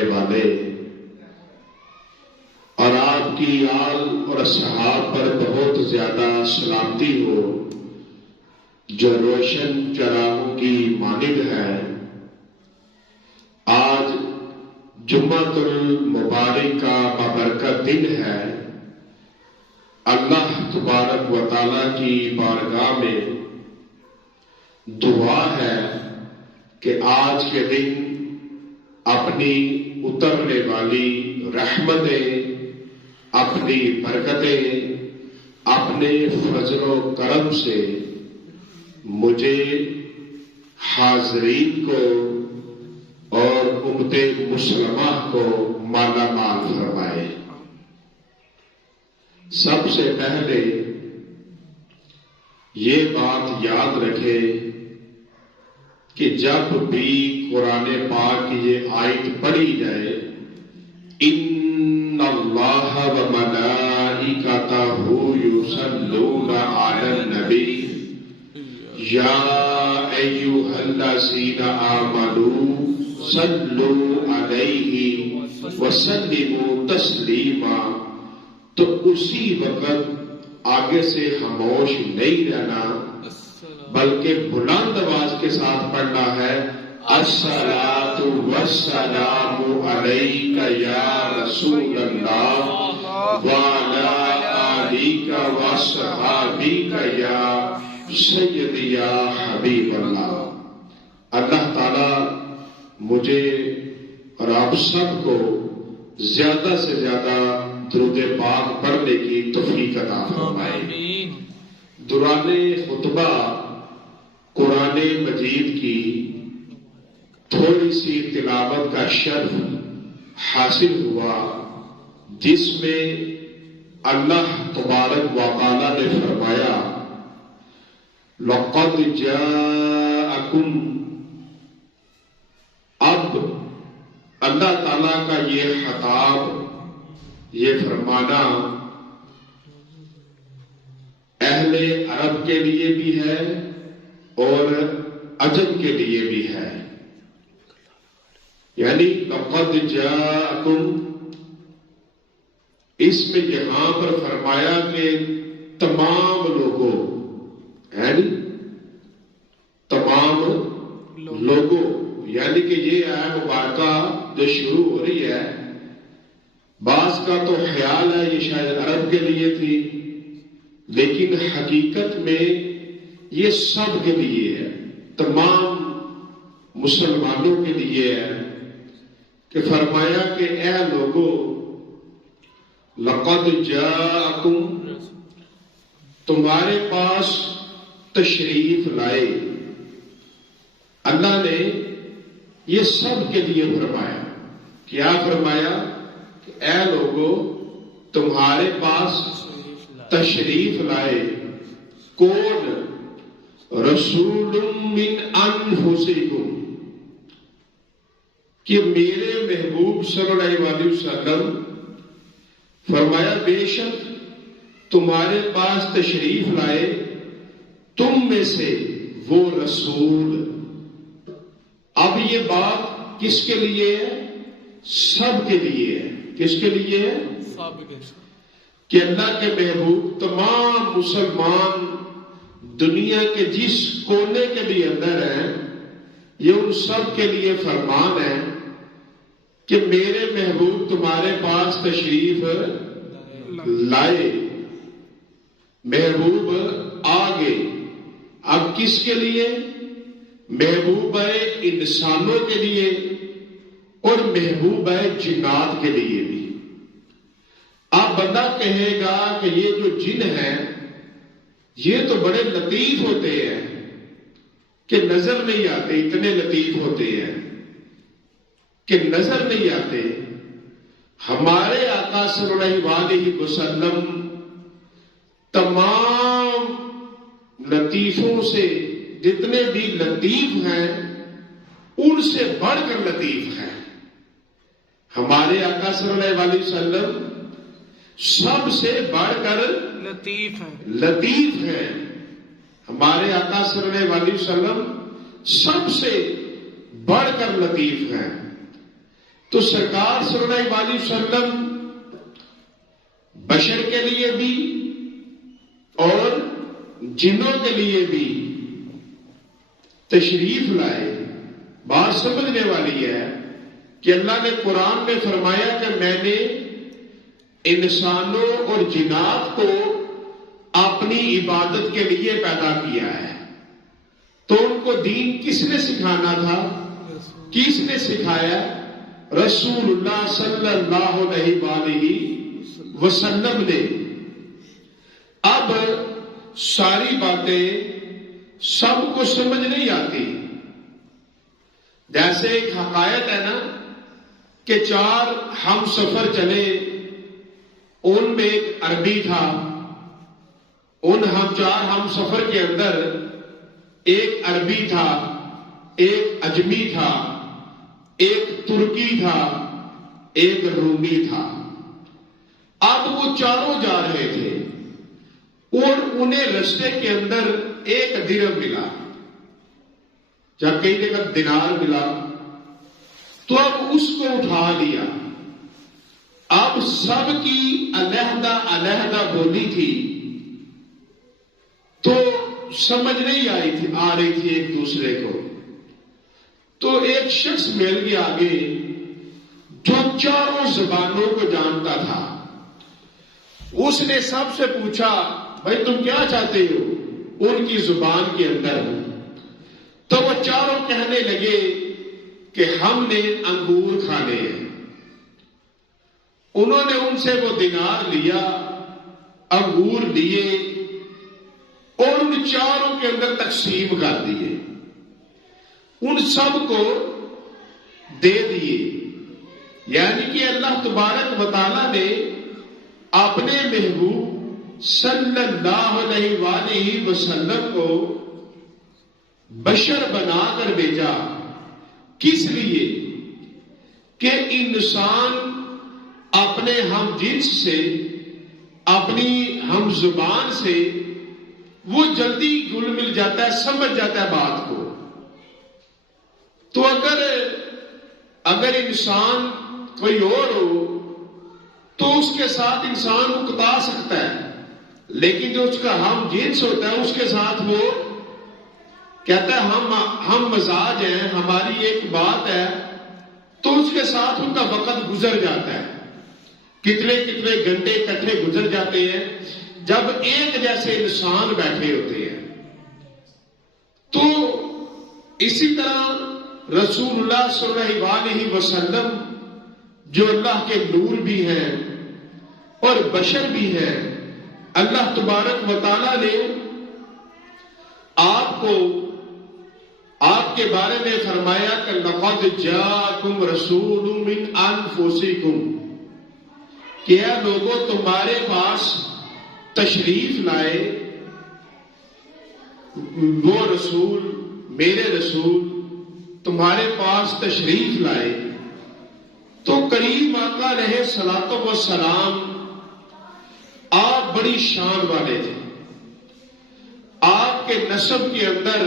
کرنے والے اور آپ کی آل اور اصحاب پر بہت زیادہ سلامتی ہو جو روشن چراغوں کی مانند ہے۔ آج جمعۃ المبارک کا بابرکت دن ہے۔ اللہ تبارک و تعالیٰ کی بارگاہ میں دعا ہے کہ آج کے دن اپنی اترنے والی رحمتیں، اپنی برکتیں، اپنے فضل و کرم سے مجھے، حاضرین کو اور امت مسلمہ کو مالا مال فرمائے۔ سب سے پہلے یہ بات یاد رکھے کہ جب بھی قرآن پاک کی یہ آیت پڑھی جائے، ان اللہ و ملائکتہ یصلون علی النبی یا ایھا الذین آمنوا صلوا علیہ وسلموا تسلیما، تو اسی وقت آگے سے خاموش نہیں رہنا بلکہ بلند آواز کے ساتھ پڑھنا ہے، الصلاۃ والسلام علیک یا رسول اللہ وعلی آلک واصحابک یا سیدی یا حبیب اللہ۔ اللہ تعالی مجھے اور آپ سب کو زیادہ سے زیادہ درود پاک پڑھنے کی توفیق عطا فرمائے۔ دوران خطبہ قرآن مجید کی تھوڑی سی تلاوت کا شرف حاصل ہوا، جس میں اللہ تبارک و تعالیٰ نے فرمایا، لَقَدْ جَاءَكُمْ۔ اب اللہ تعالیٰ کا یہ خطاب، یہ فرمانا اہل عرب کے لیے بھی ہے اور عجم کے لیے بھی ہے، یعنی لقد جاءکم، اس میں یہاں پر فرمایا کہ تمام لوگوں، یعنی تمام لوگوں، یعنی کہ یہ آیت مبارکہ جو شروع ہو رہی ہے، بعض کا تو خیال ہے یہ شاید عرب کے لیے تھی، لیکن حقیقت میں یہ سب کے لیے ہے، تمام مسلمانوں کے لیے ہے، کہ فرمایا کہ اے لوگوں، لقد جاءکم، تمہارے پاس تشریف لائے۔ اللہ نے یہ سب کے لیے فرمایا، کیا فرمایا؟ کہ اے لوگوں، تمہارے پاس تشریف لائے کون؟ رسول من انفسکم، کہ میرے محبوب صلی اللہ علیہ وسلم، فرمایا بے شک تمہارے پاس تشریف لائے تم میں سے وہ رسول۔ اب یہ بات کس کے لیے ہے؟ سب کے لیے ہے۔ کس کے لیے ہے؟ سب کے، کہ اللہ کے محبوب تمام مسلمان دنیا کے جس کونے کے بھی اندر ہیں، یہ ان سب کے لیے فرمان ہے کہ میرے محبوب تمہارے پاس تشریف لائے، محبوب آگے۔ اب کس کے لیے؟ محبوب ہے انسانوں کے لیے اور محبوب ہے جنات کے لیے بھی۔ اب بندہ کہے گا کہ یہ جو جن ہیں یہ تو بڑے لطیف ہوتے ہیں کہ نظر نہیں آتے، اتنے لطیف ہوتے ہیں کہ نظر نہیں آتے۔ ہمارے آقا صلی اللہ علیہ وسلم تمام لطیفوں سے، جتنے بھی لطیف ہیں ان سے بڑھ کر لطیف ہیں۔ ہمارے آقا صلی اللہ علیہ وسلم سب سے بڑھ کر لطیف ہیں۔ ہمارے آقا صلی اللہ علیہ وسلم سب سے بڑھ کر لطیف ہیں۔ تو سرکار صلی اللہ علیہ وسلم بشر کے لیے بھی اور جنوں کے لیے بھی تشریف لائے. بات سمجھنے والی ہے کہ اللہ نے قرآن میں فرمایا کہ میں نے انسانوں اور جنات کو اپنی عبادت کے لیے پیدا کیا ہے. تو ان کو دین کس نے سکھانا تھا؟ کس نے سکھایا؟ رسول اللہ صلی اللہ علیہ وآلہ وسلم نے. اب ساری باتیں سب کو سمجھ نہیں آتی. جیسے ایک حقائق ہے نا کہ 4 ہم سفر چلے، ان میں ایک عربی تھا، ان 4 ہم سفر کے اندر ایک عربی تھا، ایک اجمی تھا، ایک ترکی تھا، ایک رومی تھا. اب وہ چاروں جا رہے تھے اور انہیں رستے کے اندر ایک درہم ملا، جب کئی جگہ دینار ملا، تو اب اس کو اٹھا لیا. اب سب کی علیحدہ علیحدہ بولی تھی تو سمجھ نہیں آ رہی تھی ایک دوسرے کو. تو ایک شخص مل گیا آگے جو چاروں زبانوں کو جانتا تھا. اس نے سب سے پوچھا بھائی تم کیا چاہتے ہو ان کی زبان کے اندر؟ تو وہ چاروں کہنے لگے کہ ہم نے انگور کھانے ہیں. انہوں نے ان سے وہ دینار لیا، انگور لیے اور ان چاروں کے اندر تقسیم کر دیے، ان سب کو دے دیے. یعنی کہ اللہ تبارک و تعالی نے اپنے محبوب صلی اللہ علیہ وآلہ وسلم کو بشر بنا کر بھیجا. کس لیے؟ کہ انسان اپنے ہم جنس سے، اپنی ہم زبان سے وہ جلدی گل مل جاتا ہے، سمجھ جاتا ہے بات کو. تو اگر انسان کوئی اور ہو تو اس کے ساتھ انسان اکتا سکتا ہے، لیکن جو اس کا ہم جنس ہوتا ہے اس کے ساتھ وہ کہتا ہے ہم مزاج ہیں، ہماری ایک بات ہے، تو اس کے ساتھ ان کا وقت گزر جاتا ہے. کتنے گھنٹے اکٹھے گزر جاتے ہیں جب ایک جیسے انسان بیٹھے ہوتے ہیں. تو اسی طرح رسول اللہ صلی اللہ علیہ وسلم جو اللہ کے نور بھی ہیں اور بشر بھی ہیں، اللہ تبارک و تعالی نے آپ کو آپ کے بارے میں فرمایا کہ لقد جاءکم رسول من انفسکم، کہ اے لوگوں تمہارے پاس تشریف لائے وہ رسول، میرے رسول تمہارے پاس تشریف لائے. تو کریم آقا علیہ الصلوۃ والسلام آپ بڑی شان والے تھے. آپ کے نسب کے اندر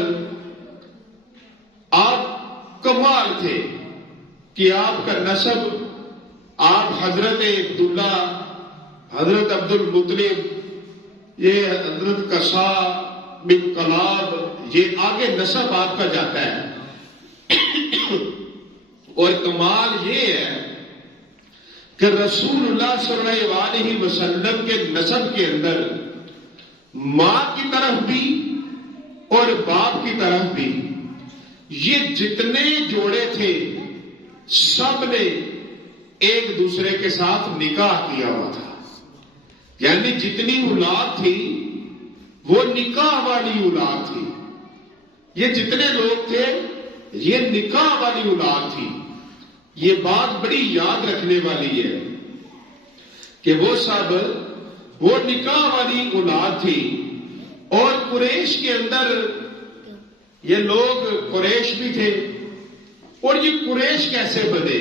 آپ کمال تھے کہ آپ کا نسب، آپ حضرت عبداللہ، حضرت عبد المطلب، یہ حضرت قصا بن کلاب، یہ آگے نسب آپ کا جاتا ہے. اور کمال یہ ہے کہ رسول اللہ صلی اللہ علیہ وسلم کے نسب کے اندر ماں کی طرف بھی اور باپ کی طرف بھی یہ جتنے جوڑے تھے سب نے ایک دوسرے کے ساتھ نکاح کیا ہوا تھا. یعنی جتنی اولاد تھی وہ نکاح والی اولاد تھی. یہ جتنے لوگ تھے یہ نکاح والی اولاد تھی. یہ بات بڑی یاد رکھنے والی ہے کہ وہ سب وہ نکاح والی اولاد تھی. اور قریش کے اندر یہ لوگ قریش بھی تھے. اور یہ قریش کیسے بنے؟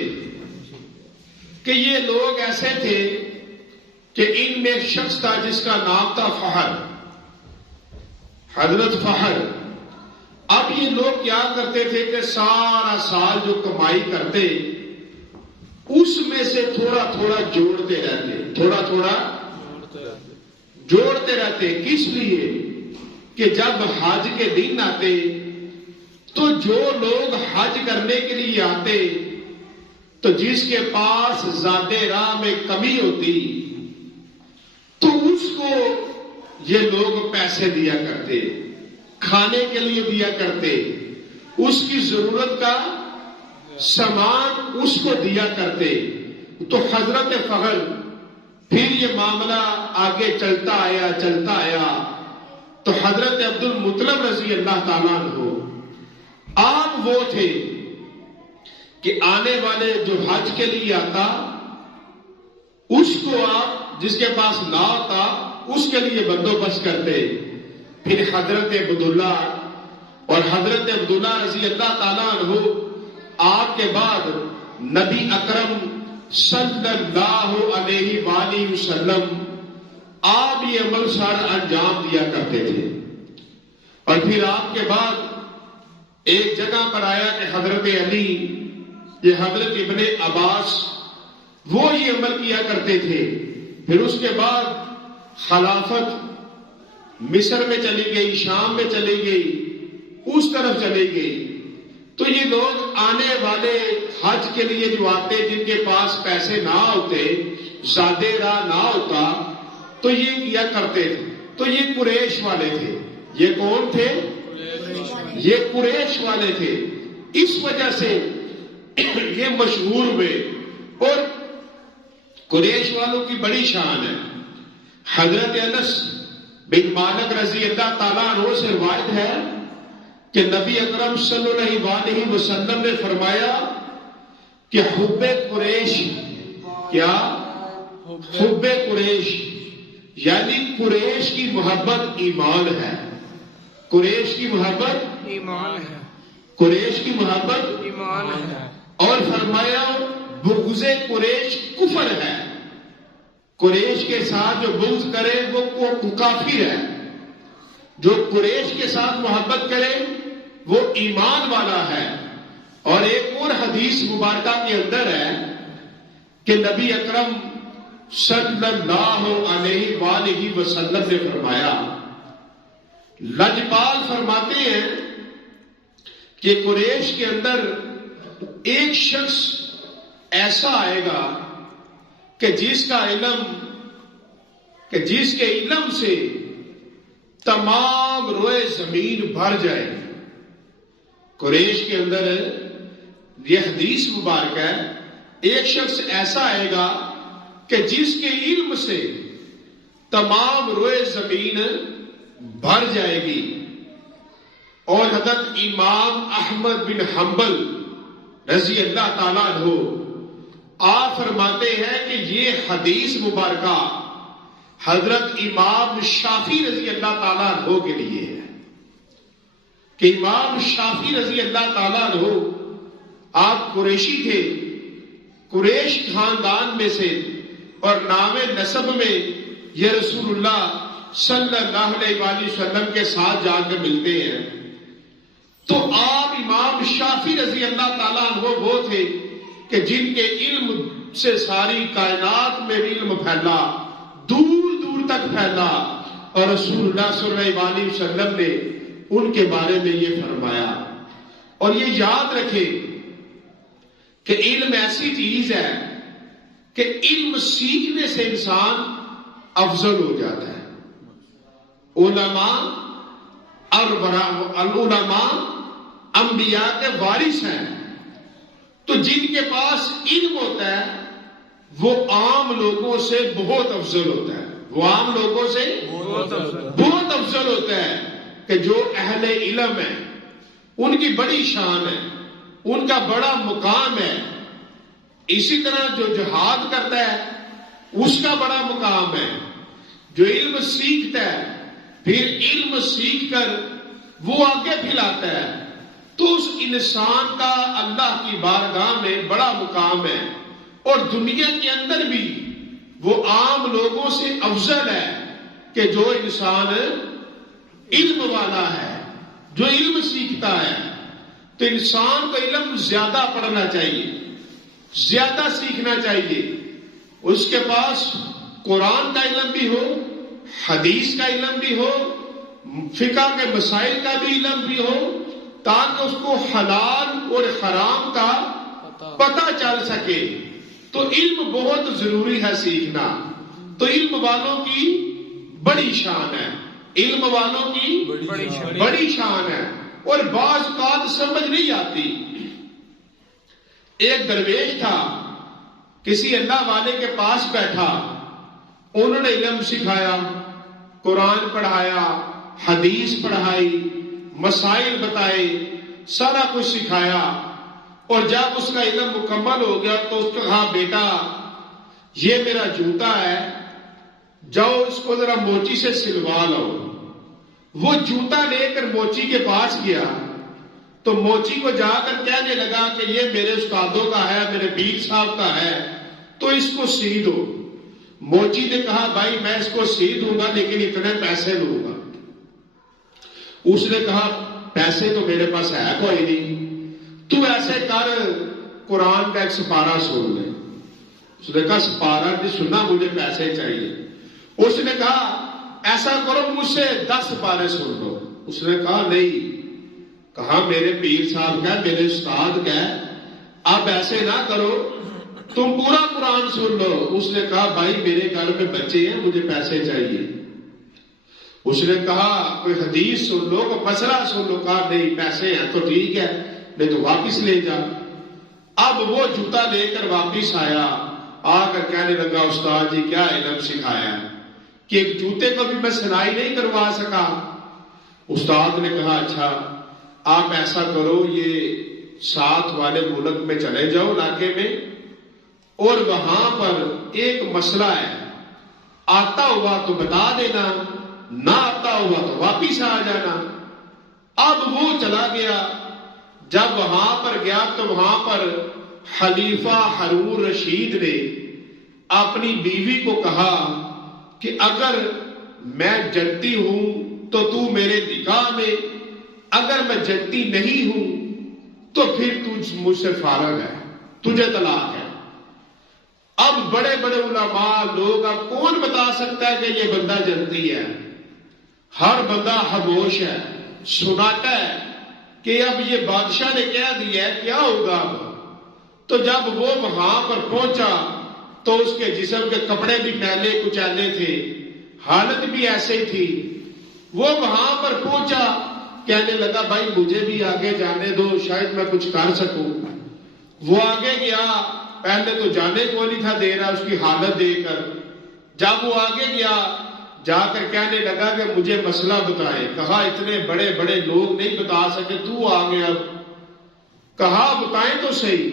کہ یہ لوگ ایسے تھے کہ ان میں ایک شخص تھا جس کا نام تھا فہر، حضرت فہر. اب یہ لوگ کیا کرتے تھے کہ سارا سال جو کمائی کرتے اس میں سے تھوڑا تھوڑا جوڑتے رہتے، تھوڑا تھوڑا جوڑتے رہتے. کس لیے؟ کہ جب حج کے دن آتے تو جو لوگ حج کرنے کے لیے آتے تو جس کے پاس زاد راہ میں کمی ہوتی تو اس کو یہ لوگ پیسے دیا کرتے، کھانے کے لیے دیا کرتے، اس کی ضرورت کا سامان اس کو دیا کرتے. تو حضرت فضل پھر یہ معاملہ آگے چلتا آیا تو حضرت عبد المطلب رضی اللہ تعالیٰ عنہ آپ وہ تھے کہ آنے والے جو حج کے لیے آتا اس کو آپ جس کے پاس نہ ہوتا اس کے لیے بندوبست کرتے. پھر حضرت عبداللہ اور حضرت عبداللہ رضی اللہ تعالیٰ عنہ آپ کے بعد نبی اکرم صلی اللہ علیہ وآلہ وسلم آپ یہ عمل سارا انجام دیا کرتے تھے. اور پھر آپ کے بعد ایک جگہ پر آیا کہ حضرت علی، یہ حضرت ابن عباس وہ یہ عمل کیا کرتے تھے. پھر اس کے بعد خلافت مصر میں چلی گئی، شام میں چلی گئی، اس طرف چلی گئی. تو یہ لوگ آنے والے حج کے لیے جو آتے جن کے پاس پیسے نہ ہوتے، زاد راہ نہ ہوتا، تو یہ کیا کرتے تھے. تو یہ قریش والے تھے. یہ کون تھے؟ یہ قریش والے تھے. اس وجہ سے یہ مشہور ہوئے. اور قریش والوں کی بڑی شان ہے. حضرت انس بن مالک رضی اللہ تعالیٰ عنہ سے روایت ہے کہ نبی اکرم صلی اللہ علیہ وسلم نے فرمایا کہ حب قریش، کیا حب قریش یعنی قریش کی محبت ایمان ہے. قریش کی محبت ایمان ہے. قریش کی محبت ایمان ہے. اور فرمایا بغض قریش کفر ہے. قریش کے ساتھ جو بغض کرے وہ کافر ہے. جو قریش کے ساتھ محبت کرے وہ ایمان والا ہے. اور ایک اور حدیث مبارکہ کے اندر ہے کہ نبی اکرم صلی اللہ علیہ وآلہ وسلم نے فرمایا، لجپال فرماتے ہیں کہ قریش کے اندر ایک شخص ایسا آئے گا کہ جس کے علم سے تمام روئے زمین بھر جائے. قریش کے اندر یہ حدیث مبارک ہے، ایک شخص ایسا آئے گا کہ جس کے علم سے تمام روئے زمین بھر جائے گی. اور حضرت امام احمد بن حنبل رضی اللہ تعالیٰ عنہ آپ فرماتے ہیں کہ یہ حدیث مبارکہ حضرت امام شافعی رضی اللہ تعالیٰ عنہ کے لیے ہے کہ امام شافعی رضی اللہ تعالیٰ عنہ آپ قریشی تھے. قریش خاندان میں سے اور نام نسب میں یہ رسول اللہ صلی اللہ علیہ وآلہ وسلم کے ساتھ جا کر ملتے ہیں. تو آپ امام شافعی رضی اللہ تعالیٰ عنہ وہ تھے کہ جن کے علم سے ساری کائنات میں علم پھیلا، دور دور تک پھیلا. اور رسول اللہ صلی اللہ علیہ وسلم نے ان کے بارے میں یہ فرمایا. اور یہ یاد رکھے کہ علم ایسی چیز ہے کہ علم سیکھنے سے انسان افضل ہو جاتا ہے. علماء انبیاء کے وارث ہیں. تو جن کے پاس علم ہوتا ہے وہ عام لوگوں سے بہت افضل ہوتا ہے. وہ عام لوگوں سے بہت افضل ہوتا ہے کہ جو اہل علم ہے ان کی بڑی شان ہے، ان کا بڑا مقام ہے. اسی طرح جو جہاد کرتا ہے اس کا بڑا مقام ہے. جو علم سیکھتا ہے پھر علم سیکھ کر وہ آگے پھیلاتا ہے تو اس انسان کا اللہ کی بارگاہ میں بڑا مقام ہے. اور دنیا کے اندر بھی وہ عام لوگوں سے افضل ہے کہ جو انسان علم والا ہے، جو علم سیکھتا ہے. تو انسان کو علم زیادہ پڑھنا چاہیے. زیادہ سیکھنا چاہیے. اس کے پاس قرآن کا علم بھی ہو، حدیث کا علم بھی ہو، فقہ کے مسائل کا بھی علم بھی ہو، تاکہ اس کو حلال اور حرام کا پتہ چل سکے. تو علم بہت ضروری ہے سیکھنا. تو علم والوں کی بڑی شان ہے، علم والوں کی بڑی شان ہے. اور بعض اوقات سمجھ نہیں آتی. ایک درویش تھا، کسی اللہ والے کے پاس بیٹھا، انہوں نے علم سکھایا، قرآن پڑھایا، حدیث پڑھائی، مسائل بتائے، سارا کچھ سکھایا. اور جب اس کا علم مکمل ہو گیا تو اس کو کہا بیٹا یہ میرا جوتا ہے، جاؤ اس کو ذرا موچی سے سلوا لو. وہ جوتا لے کر موچی کے پاس گیا تو موچی کو جا کر کہنے لگا کہ یہ میرے استادوں کا ہے، میرے پیر صاحب کا ہے، تو اس کو سی دو. موچی نے کہا بھائی میں اس کو سی دوں گا لیکن اتنے پیسے لوں گا. اس نے کہا پیسے تو میرے پاس ہے کوئی نہیں، تو ایسے کر قرآن کا ایک سپارہ سن لے. اس نے کہا سپارہ نہیں سننا، مجھے پیسے چاہیے. اس نے کہا ایسا کرو مجھ سے 10 سپارے سن لو. اس نے کہا نہیں. کہا میرے پیر صاحب کا، میرے استاد کا، اب ایسے نہ کرو، تم پورا قرآن سن لو. اس نے کہا بھائی میرے گھر میں بچے ہیں، مجھے پیسے چاہیے. اس نے کہا کوئی حدیث سن لو، کوئی مسئلہ سن لو. کہا نہیں پیسے ہیں تو ٹھیک ہے، نہیں تو واپس لے جا. اب وہ جوتا لے کر واپس آیا، آ کر کہنے لگا استاد جی کیا علم سکھایا کہ ایک جوتے کو بھی میں سلائی نہیں کروا سکا. استاد نے کہا اچھا آپ ایسا کرو، یہ ساتھ والے ملک میں چلے جاؤ علاقے میں، اور وہاں پر ایک مسئلہ ہے، آتا ہوا تو بتا دینا، نہ آتا ہوا تو واپس آ جانا. اب وہ چلا گیا. جب وہاں پر گیا تو وہاں پر خلیفہ ہارون رشید نے اپنی بیوی کو کہا کہ اگر میں جنتی ہوں تو تو میرے نکاح میں، اگر میں جنتی نہیں ہوں تو پھر تو مجھ سے فارغ ہے، تجھے طلاق ہے. اب بڑے بڑے علماء لوگ، اب کون بتا سکتا ہے کہ یہ بندہ جنتی ہے؟ ہر بندہ خاموش ہے، سناتا ہے کہ اب یہ بادشاہ نے کہہ دیا ہے کیا ہوگا اب. تو جب وہ وہاں پر پہنچا تو اس کے جسم کے کپڑے بھی پہلے کچیلے تھے، حالت بھی ایسے ہی تھی. وہ وہاں پر پہنچا، کہنے لگا بھائی مجھے بھی آگے جانے دو، شاید میں کچھ کر سکوں. وہ آگے گیا، پہلے تو جانے کو نہیں تھا دے رہا اس کی حالت دیکھ کر. جب وہ آگے گیا جا کر کہنے لگا کہ مجھے مسئلہ بتائے. کہا اتنے بڑے بڑے لوگ نہیں بتا سکے، تو آ گیا. کہا بتائیں تو صحیح.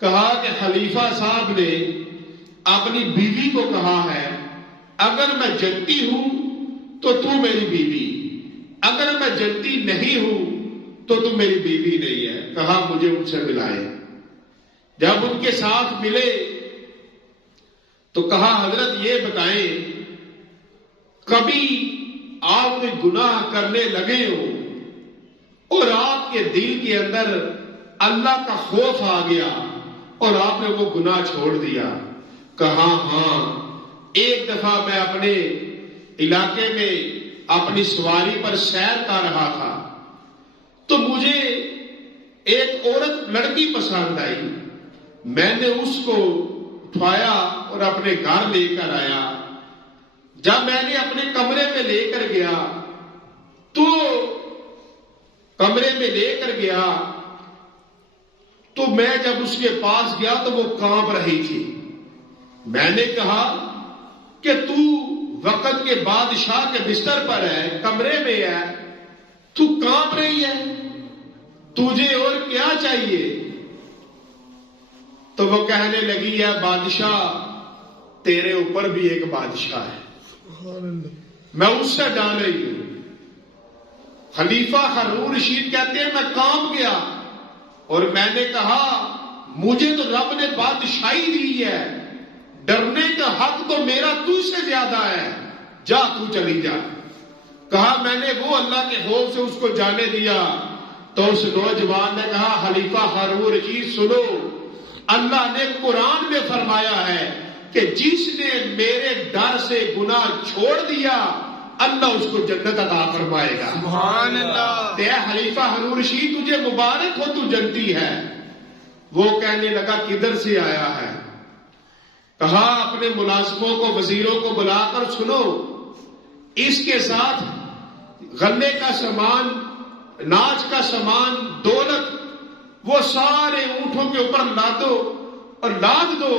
کہا کہ خلیفہ صاحب نے اپنی بیوی کو کہا ہے اگر میں جنتی ہوں تو تو میری بیوی، اگر میں جنتی نہیں ہوں تو تم میری بیوی نہیں ہے. کہا مجھے ان سے ملائے. جب ان کے ساتھ ملے تو کہا حضرت یہ بتائیں کبھی آپ کوئی گناہ کرنے لگے ہو اور آپ کے دل کے اندر اللہ کا خوف آ گیا اور آپ نے وہ گناہ چھوڑ دیا؟ کہا ہاں. ایک دفعہ میں اپنے علاقے میں اپنی سواری پر سیر کر رہا تھا تو مجھے ایک عورت لڑکی پسند آئی. میں نے اس کو اٹھایا اور اپنے گھر لے کر آیا. جب میں نے اپنے کمرے میں لے کر گیا تو کمرے میں لے کر گیا تو میں جب اس کے پاس گیا تو وہ کانپ رہی تھی. میں نے کہا کہ تو وقت کے بادشاہ کے بستر پر ہے، کمرے میں ہے، تو کانپ رہی ہے، تجھے اور کیا چاہیے؟ تو وہ کہنے لگی ہے بادشاہ تیرے اوپر بھی ایک بادشاہ ہے، میں اس سے ڈر رہی ہوں. خلیفہ ہارون رشید کہتے ہیں میں کانپ گیا اور میں نے کہا مجھے تو رب نے بادشاہی دی ہے، ڈرنے کا حق تو میرا تجھ سے زیادہ ہے، جا تو چلی جا. کہا میں نے وہ اللہ کے خوف سے اس کو جانے دیا. تو اس نوجوان نے کہا خلیفہ ہارون رشید سنو، اللہ نے قرآن میں فرمایا ہے کہ جس نے میرے ڈر سے گناہ چھوڑ دیا اللہ اس کو جنت عطا فرمائے گا. سبحان اللہ. تے حلیفہ ہارون رشید تجھے مبارک ہو، تو جنتی ہے. وہ کہنے لگا کدھر سے آیا ہے؟ کہا اپنے ملازموں کو، وزیروں کو بلا کر سنو، اس کے ساتھ غلے کا سامان، ناج کا سامان، دولت، وہ سارے اونٹوں کے اوپر لادو اور لاد دو،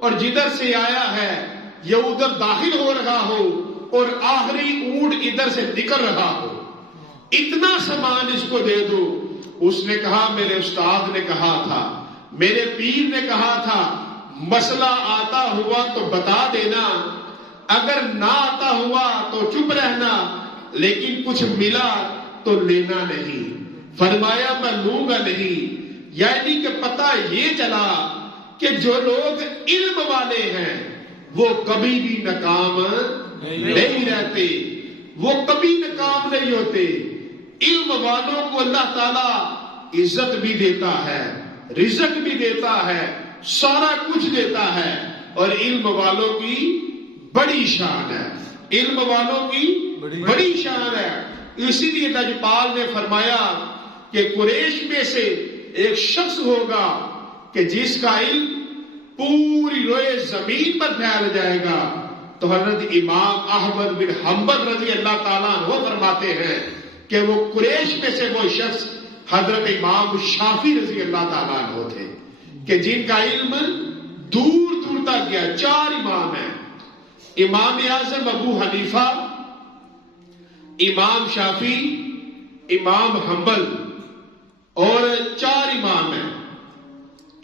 اور جدھر سے آیا ہے یہ ادھر داخل ہو رہا ہو اور آخری اونٹ ادھر سے نکل رہا ہو، اتنا سامان اس کو دے دو. اس نے کہا میرے استاد نے کہا تھا، میرے پیر نے کہا تھا، مسئلہ آتا ہوا تو بتا دینا، اگر نہ آتا ہوا تو چپ رہنا، لیکن کچھ ملا تو لینا نہیں. فرمایا میں لوں گا نہیں. یعنی کہ پتہ یہ چلا کہ جو لوگ علم والے ہیں وہ کبھی بھی ناکام نہیں رہتے، وہ کبھی ناکام نہیں ہوتے. علم والوں کو اللہ تعالی عزت بھی دیتا ہے، رزق بھی دیتا ہے، سارا کچھ دیتا ہے، اور علم والوں کی بڑی شان ہے. علم والوں کی بڑی شان ہے. اسی لیے لجپال نے فرمایا کہ قریش میں سے ایک شخص ہوگا کہ جس کا علم پوری روئے زمین پر پھیل جائے گا. تو حضرت امام احمد بن حنبل رضی اللہ تعالیٰ عنہ فرماتے ہیں کہ وہ قریش میں سے وہ شخص حضرت امام شافعی رضی اللہ تعالیٰ عنہ تھے کہ جن کا علم دور دور تک گیا. 4 امام ہیں، امام اعظم ابو حنیفہ، امام شافعی، امام حنبل، اور 4 امام ہیں.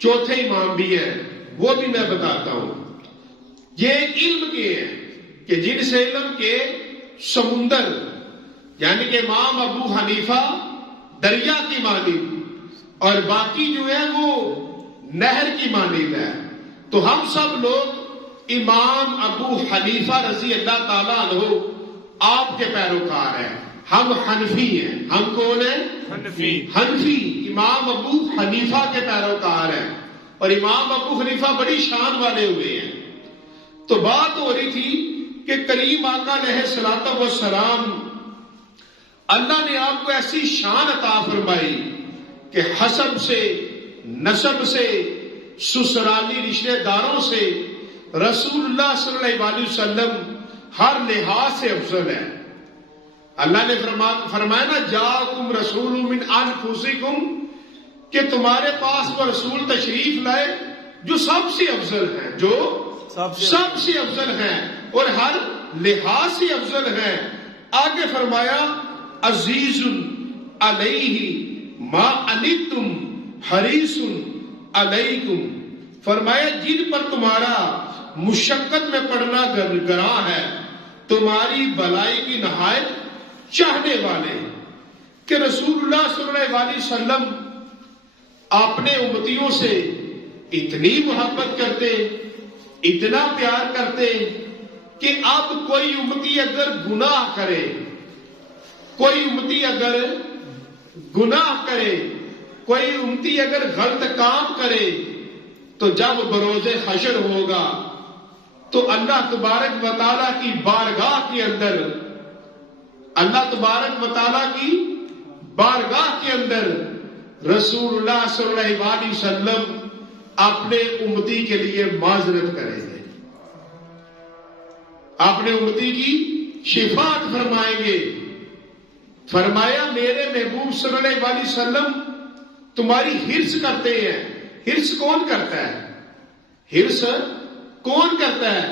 چوتھے امام بھی ہے، وہ بھی میں بتاتا ہوں. یہ علم کے ہیں کہ جن سے علم کے سمندر، یعنی کہ امام ابو حنیفہ دریا کی مانند اور باقی جو ہے وہ نہر کی مانند ہے. تو ہم سب لوگ امام ابو حنیفہ رضی اللہ تعالیٰ عنہ آپ کے پیروکار ہیں. ہم حنفی ہیں. ہم کون ہیں؟ حنفی. امام ابو حنیفہ کے پیروکار ہیں، اور امام ابو حنیفہ بڑی شان والے ہوئے ہیں. تو بات ہو رہی تھی کہ کریم آقا علیہ الصلوۃ والسلام، اللہ نے آپ کو ایسی شان عطا فرمائی کہ حسب سے، نسب سے، سسرالی رشتہ داروں سے رسول اللہ صلی اللہ علیہ وسلم ہر لحاظ سے افضل ہے. اللہ نے فرمایا نا جاءکم رسول من انفسکم، کہ تمہارے پاس وہ رسول تشریف لائے جو سب سے افضل ہیں، جو سب سے افضل ہیں اور ہر لحاظ سے افضل ہیں. آگے فرمایا عزیز علیہ ما عنتم حریص علیکم، فرمایا جن پر تمہارا مشقت میں پڑنا گراں ہے، تمہاری بھلائی کی نہایت چاہنے والے. کہ رسول اللہ صلی اللہ علیہ وسلم اپنے امتیوں سے اتنی محبت کرتے، اتنا پیار کرتے کہ اب کوئی امتی اگر گناہ کرے، کوئی امتی اگر گناہ کرے، کوئی امتی اگر غلط کام کرے، تو جب بروز حشر ہوگا تو اللہ تبارک و تعالیٰ کی بارگاہ کے اندر، اللہ تبارک و تعالیٰ کی بارگاہ کے اندر رسول اللہ صلی اللہ علیہ وسلم اپنے امتی کے لیے معذرت کریں گے، اپنے امتی کی شفاعت فرمائیں گے. فرمایا میرے محبوب صلی اللہ علیہ وسلم تمہاری حرص کرتے ہیں. حرص کون کرتا ہے؟ حرص کون کرتا ہے؟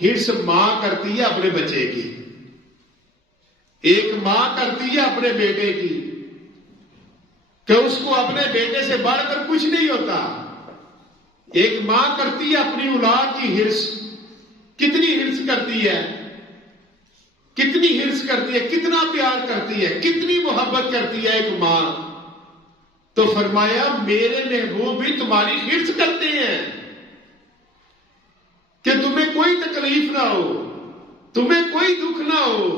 حرص ماں کرتی ہے اپنے بچے کی، ایک ماں کرتی ہے اپنے بیٹے کی، کہ اس کو اپنے بیٹے سے بڑھ کر کچھ نہیں ہوتا. ایک ماں کرتی ہے اپنی اولاد کی حرص. کتنی حرص کرتی ہے، کتنی حرص کرتی ہے، کتنا پیار کرتی ہے، کتنی محبت کرتی ہے ایک ماں. تو فرمایا میرے محبوب بھی تمہاری حرص کرتے ہیں کہ تمہیں کوئی تکلیف نہ ہو، تمہیں کوئی دکھ نہ ہو.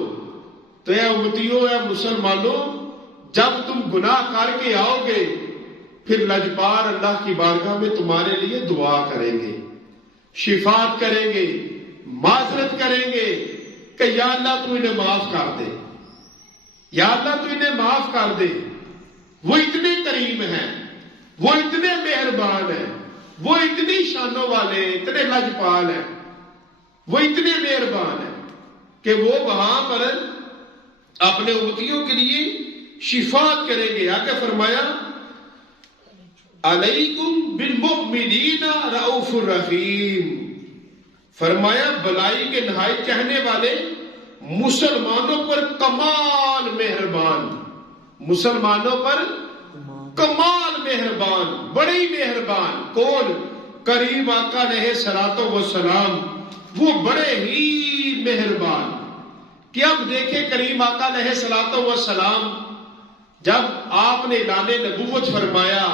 تو اے امتیوں، اے مسلمانوں، جب تم گناہ کر کے آؤ گے پھر لجپال اللہ کی بارگاہ میں تمہارے لیے دعا کریں گے، شفاعت کریں گے، معذرت کریں گے کہ یا اللہ تو انہیں معاف کر دے، یا اللہ تو انہیں معاف کر دے۔ وہ اتنے کریم ہیں، وہ اتنے مہربان ہیں، وہ اتنی شانوں والے ہیں، اتنے لجپال ہیں، وہ اتنے مہربان ہیں کہ وہ وہاں پر اپنے امتیوں کے لیے شفاعت کریں گے۔ آگے فرمایا علیکم بالمؤمنین رؤوف الرحیم، فرمایا بلائی کے نہایت چاہنے والے، مسلمانوں پر کمال مہربان، مسلمانوں پر کمال مہربان، بڑی مہربان۔ کون؟ کریم آقا علیہ الصلوۃ والسلام، وہ بڑے ہی مہربان۔ کہ اب دیکھیں کریم آقا علیہ الصلوۃ والسلام جب آپ نے اعلان نبوت فرمایا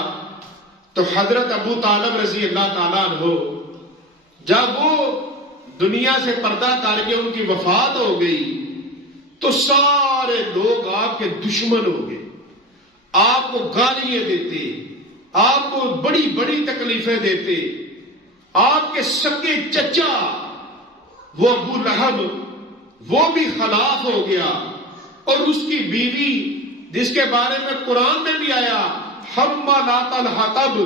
تو حضرت ابو طالب رضی اللہ تعالیٰ عنہ جب وہ دنیا سے پردہ کر کے ان کی وفات ہو گئی تو سارے لوگ آپ کے دشمن ہو گئے، آپ کو گالیاں دیتے، آپ کو بڑی بڑی تکلیفیں دیتے۔ آپ کے سگے چچا وہ ابو لہب وہ بھی خلاف ہو گیا، اور اس کی بیوی جس کے بارے میں قرآن میں بھی آیا حمالات الحطب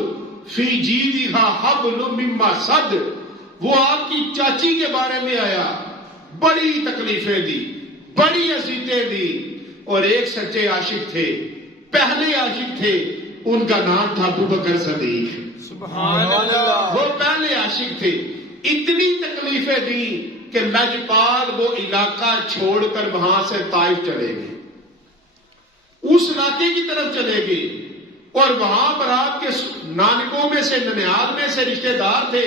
فی جیدہا حبل من مسد، وہ آپ کی چاچی کے بارے میں آیا، بڑی تکلیفیں دی، بڑی اذیتیں دی۔ اور ایک سچے عاشق تھے، پہلے عاشق تھے، ان کا نام تھا ابو بکر صدیق، سبحان اللہ۔ وہ پہلے عاشق تھے۔ اتنی تکلیفیں دی کہ لجپال وہ علاقہ چھوڑ کر وہاں سے طائف چلے گئے، اس علاقے کی طرف چلے گئے، اور وہاں پر آپ کے نانکوں میں سے، ننیال میں سے رشتہ دار تھے،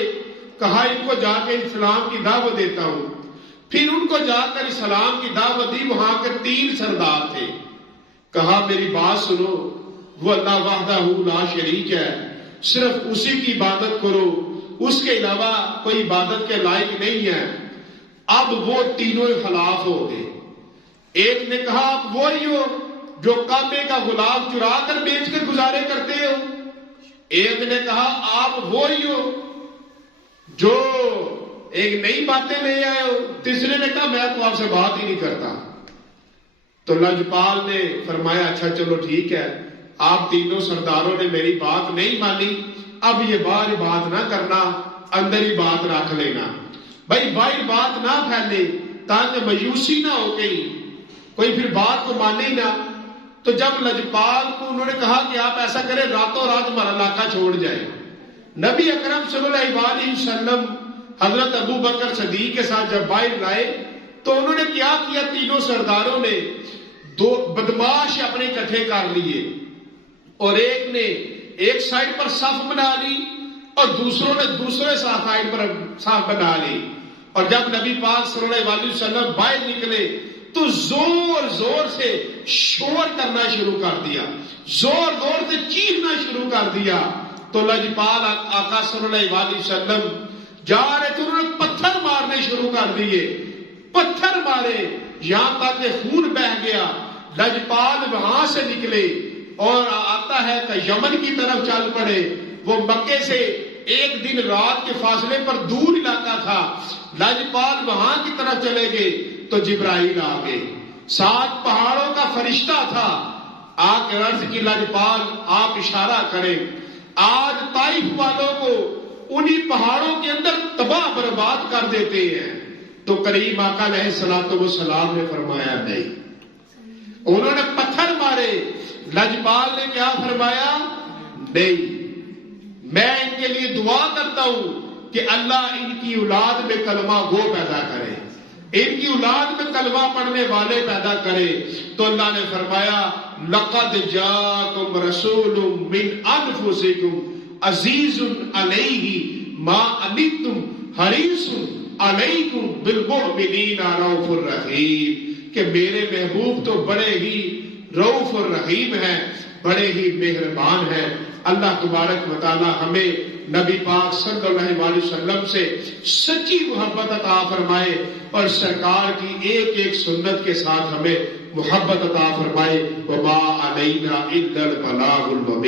کہا ان کو جا کے اسلام کی دعوت دیتا ہوں۔ پھر ان کو جا کر اسلام کی دعوت دی۔ وہاں کے 3 سردار تھے، کہا میری بات سنو، وہ اللہ وحدہ لا شریک ہے، صرف اسی کی عبادت کرو، اس کے علاوہ کوئی عبادت کے لائق نہیں ہے۔ اب وہ تینوں خلاف ہو گئے۔ ایک نے کہا آپ وہی ہو جو کعبے کا غلاف چرا کر بیچ کر گزارے کرتے ہو، ایک نے کہا آپ وہی ہو جو ایک نئی باتیں لے آئے ہو، تیسرے نے کہا میں تو آپ سے بات ہی نہیں کرتا۔ تو لجپال نے فرمایا اچھا چلو ٹھیک ہے، آپ تینوں سرداروں نے میری بات نہیں مانی، اب یہ باہر بات نہ کرنا، اندر ہی بات رکھ لینا، بھائی باہر بات نہ پھیلے تاکہ مایوسی نہ ہو گئی، کوئی پھر بات کو مانے ہی نہ۔ تو جب لجپال کو انہوں نے کہا کہ آپ ایسا کریں راتوں رات ہمارا علاقہ چھوڑ جائے، نبی اکرم صلی اللہ علیہ وسلم حضرت ابو بکر صدیق کے ساتھ جب باہر لائے تو انہوں نے کیا کیا، تینوں سرداروں نے 2 بدماش اپنے اکٹھے کر لیے، اور ایک نے ایک سائڈ پر صف بنا لی اور دوسروں نے دوسرے سائڈ پر صف بنا لی۔ اور جب نبی پاک صلی اللہ علیہ وسلم باہر نکلے تو زور زور سے شور کرنا شروع کر دیا، زور زور سے چیخنا شروع کر دیا۔ تو لجپال آقا صلی اللہ علیہ وسلم جا رہے تھے، انہوں نے پتھر مارنے شروع کر دیے، پتھر مارے یہاں تک کہ خون بہہ گیا۔ لجپال وہاں سے نکلے اور آتا ہے کہ یمن کی طرف چل پڑے۔ وہ مکے سے 1 دن رات کے فاصلے پر دور علاقہ تھا، لجپال وہاں کی طرف چلے گئے تو جبرائیل آ گئے، 7 پہاڑوں کا فرشتہ تھا، آ کے عرض کی لجپال آپ اشارہ کریں، آج طائف والوں کو انہی پہاڑوں کے اندر تباہ برباد کر دیتے ہیں۔ تو کریم آقا علیہ الصلوۃ والسلام نے فرمایا نہیں، انہوں نے پتھر مارے، لجپال نے کیا فرمایا، نہیں، میں ان کے لیے دعا کرتا ہوں کہ اللہ ان کی اولاد میں کلمہ گو پیدا کرے، ان کی اولاد میں کلمہ پڑھنے والے پیدا کرے۔ تو اللہ نے فرمایا لقد جاءکم رسول من انفسکم عزیز علیہ ما عنتم حریص علیکم بالمؤمنین رؤوف الرحیم، کہ میرے محبوب تو بڑے ہی رؤوف الرحیم ہیں، بڑے ہی مہربان ہیں۔ اللہ تبارک و تعالی ہمیں نبی پاک صلی اللہ علیہ وسلم سے سچی محبت عطا فرمائے اور سرکار کی ایک ایک سنت کے ساتھ ہمیں محبت عطا فرمائے۔ وما علینا الا البلاغ المبین۔